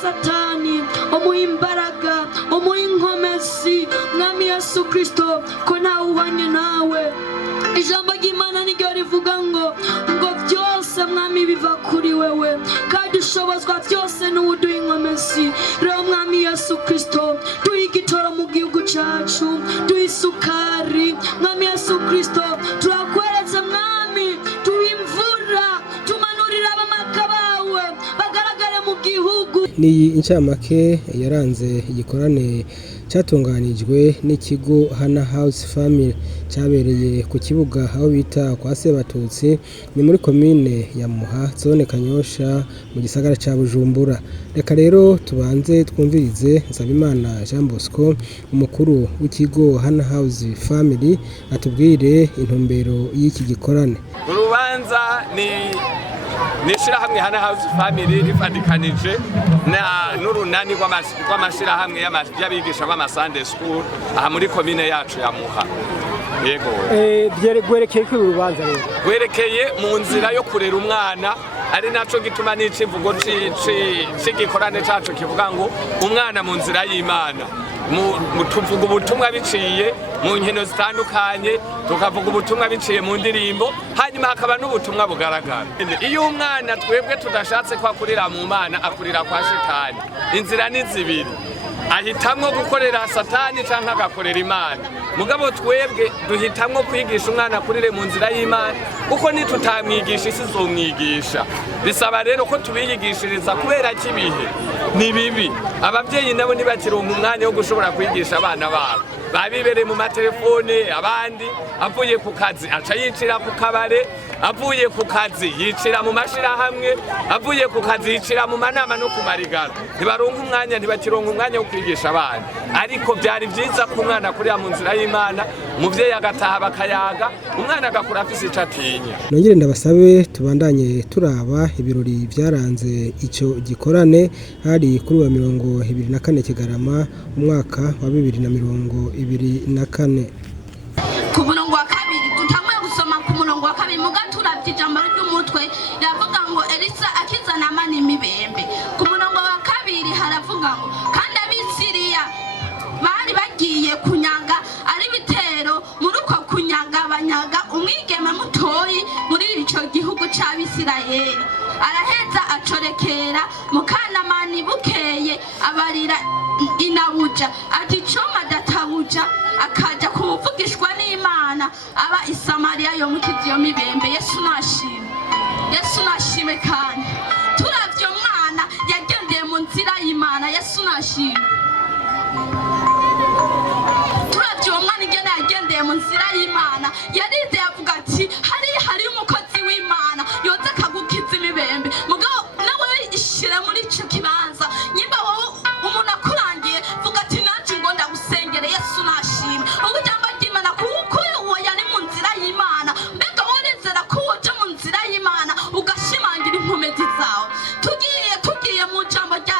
Satani umuimbaraga umuinkomesi mwami Yesu Kristo ko nawe ubanye nawe ijambo ry'Imana niryo rivuga ngo byose mwami biva kuri wewe kandi ushobozwa byose n'uduha inkomesi rero mwami Yesu Kristo duha igitoro mu gihugu cyacu duha isukari mwami Yesu Kristo turakweretse mwami duha imvura tumanurira abamaka bawe bagaragare mu gihugu. Ni incamake yaranze igikorane cyatunganijwe n'ikigo Hana House Family cyabereye ku kibuga aho bita kwa Sebatutsi ni muri komine ya Muha zone Kanyosha mu gisagara ca Bujumbura. Reka rero tubanze twumvirize Nsabimana Jean Bosco umukuru w'ikigo Hana House Family atubwire intumbero y'iki gikorane. Urubanza nishirahamwe Hana House Family rifadikanije n'urunani rw'amashirahamwe y'abigisha b'ama Sunday School aha muri komine yacu ya Muha. Yego. Gwerekeye ku rubanza rero. Gwerekeye mu nzira yo kurera umwana ari naco gituma n'icimvugo c'igikorane cacu kivuga ngo umwana mu nzira y'Imana. Tuvuga ubutumwa biciye mu nkino zitandukanye tukavuga ubutumwa biciye mu ndirimbo hanyuma hakaba n'ubutumwa bugaragara. Iyo umwana twebwe tudashatse ko akurira mu Mana akurira kwa Shetani inzira ni zibiri ahitamwo gukorera Satani canke agakorera Imana mugabo twebwe duhitamwo kwigisha umwana kurire mu nzira y'Imana kuko nitutamwigisha isi zomwigisha bisaba rero ko tubiyigishiriza kubera kibihe ni bibi abavyeyi nabo nibakironka umwanya wo gushobora kwigisha abana babo babibereye mu matelefone abandi avuye ku kazi aca yicira ku kabare avuye ku kazi yicira mu mashirahamwe avuye ku kazi yicira mu manama no ku marigara ntibaronka umwanya ntibakironka umwanya wo kwigisha abana ariko byari byiza ku mwana kurira mu nzira y'Imana umuvyeyi agataha bakayaga umwana agakura afise icatinya. Nongere ndabasabe tubandanye turaba ibirori byaranze ico gikorane hari kuri wa 24 Kigarama umwaka wa 2024. Ku murongo wa kabiri tutamwe gusoma ku murongo wa kabiri mugaturabye ijambo ry'umutwe yavuga ngo Elisa akizana amani imibembe. Ku murongo wa kabiri haravuga ngo kandi abisiriya bari bagiye kunyanga ari bitero muri uko kunyanga banyaga umwigeme mutoyi muri ico gihugu c'Abisirayeli araheza acorekera Mukanamani bukeye abarira inabuja ati coma databuja akaja kumuvugishwa n'Imana aba Isamariya yo mukizi yo mibembe. Yesu nashime kandi turavye umwana yagendeye mu nzira y'Imana. Yesu nashime turavye umwana igene yagendeye mu nzira y'Imana yarize yavuga ati hari umukozi w'Imana yoza akagukiza imibembe mugabo nawe ishire muri ico kibanza nyimba wowe umuntu akurangiye vuga ati nanje ngo ndagusengere. Yesu nashime ubujambo ry'Imana kuko uwo yari mu nzira y'Imana mbega wonezera ko woje mu nzira y'Imana ugashimangira inkomezi zawe tugiye mu jambo rya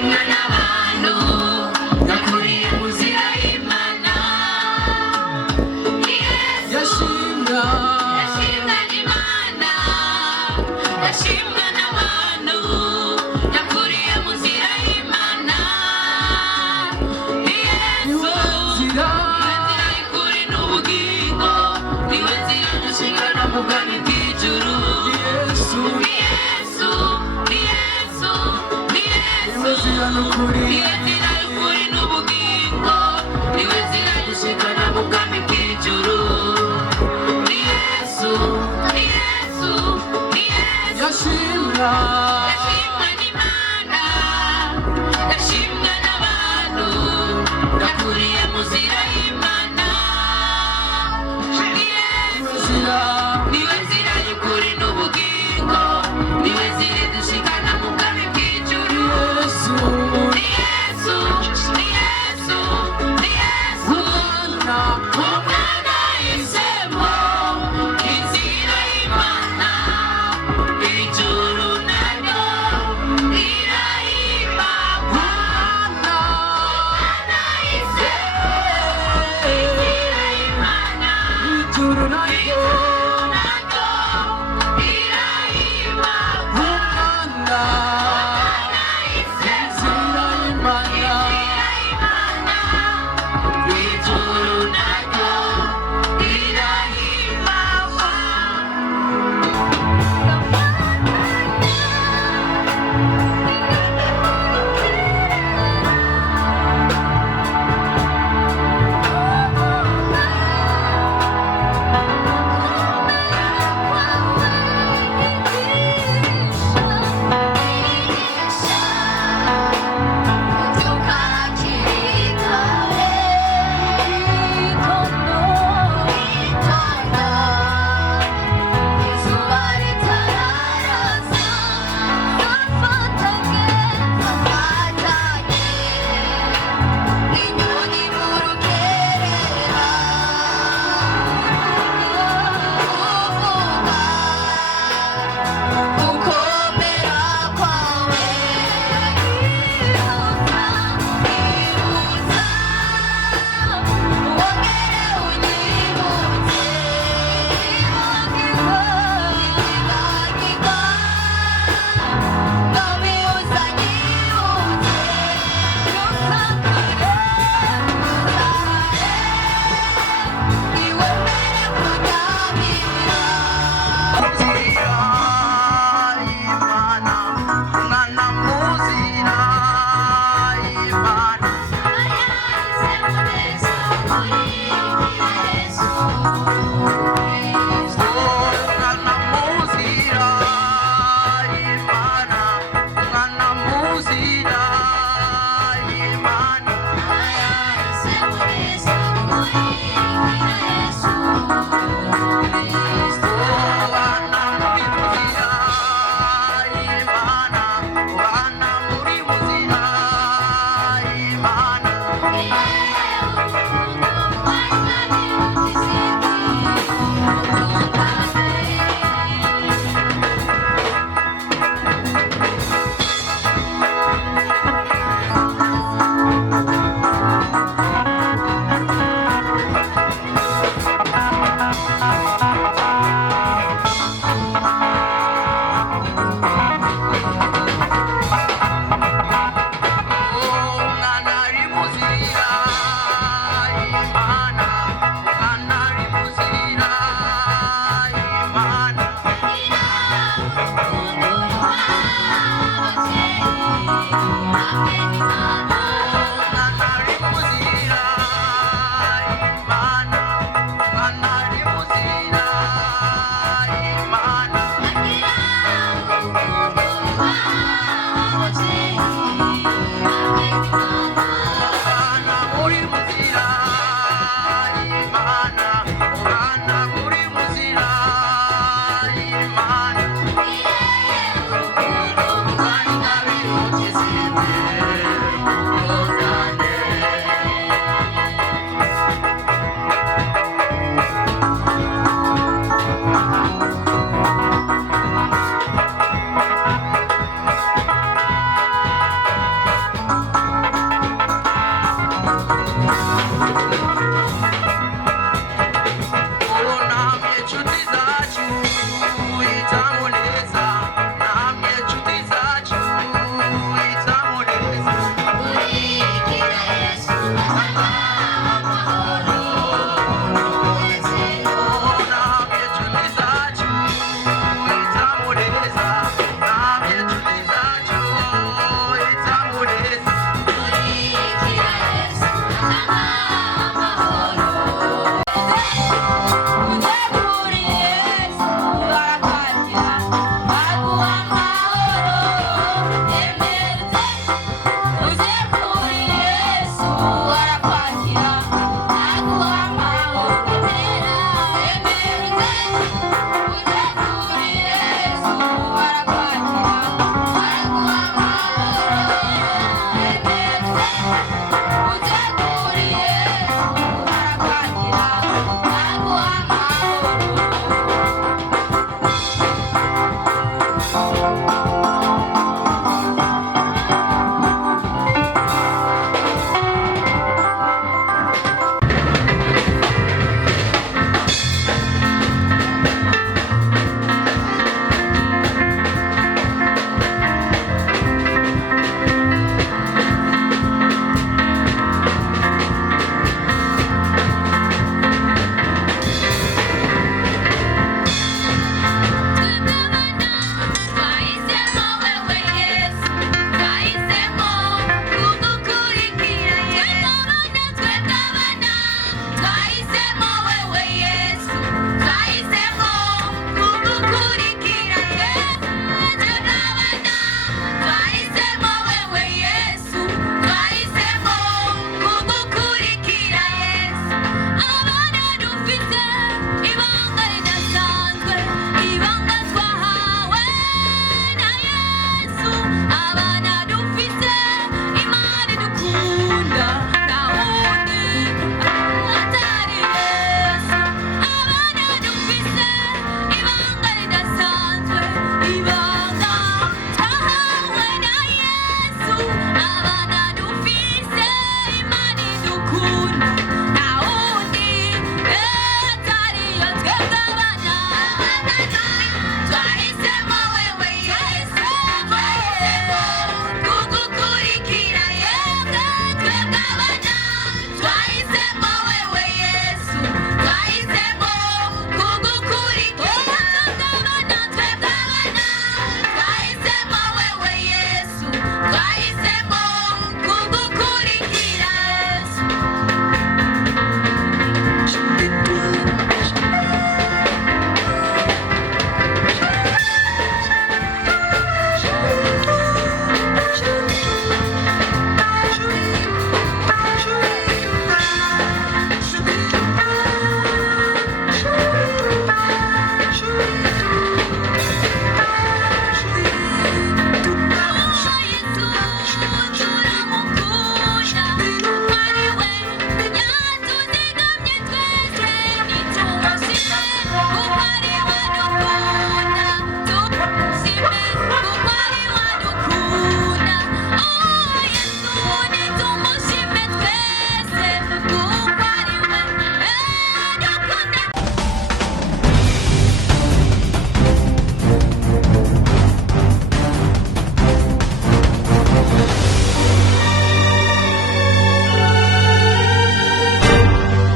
yashimwe n'abantu yakuriye mu nzira y'Imana. yashimwa Yashimwe n'Imana, yashimwe n'abantu yakuriye mu nzira y'Imana. Ni Yesu, nzira niwe nzira y'ukuri n'ubugingo, niwe nzira dushingana mu bwami bw'ijuru. Yesu Ni Yesu, ni Yesu, ni Yesu, nzira n'ukuri niwe nzira y'ukuri n'ubugingo, niwe nzira dushingana mu bwami bw'ijuru. Ni Yesu, ni Yesu, ni Yesu. yashimwa Yashimwe n'Imana, yashimwe n'abantu yakuriye mu nzira y'Imana. Ni Yesu, nzira niwe nzira y'ukuri n'ubugingo, niwe nzira dushikana mu bwami bw'ijuru. Yesu Ni Yesu, ni Yesu, ni Yesu. umwana Umwana yahisemo inzira y'Imana, ijuru naryo rirahimbarwa. Umwana yahisemo inzira y'Imana, ijuru naryo naryo rirahimbarwa. umwana inzira y'Imana Ijuru naryo rirahimbarwa. Gukomera kwawe irutsa wongere unyibutse ibagirwa ndabibuza nyibutse iwemere kunyamira Imana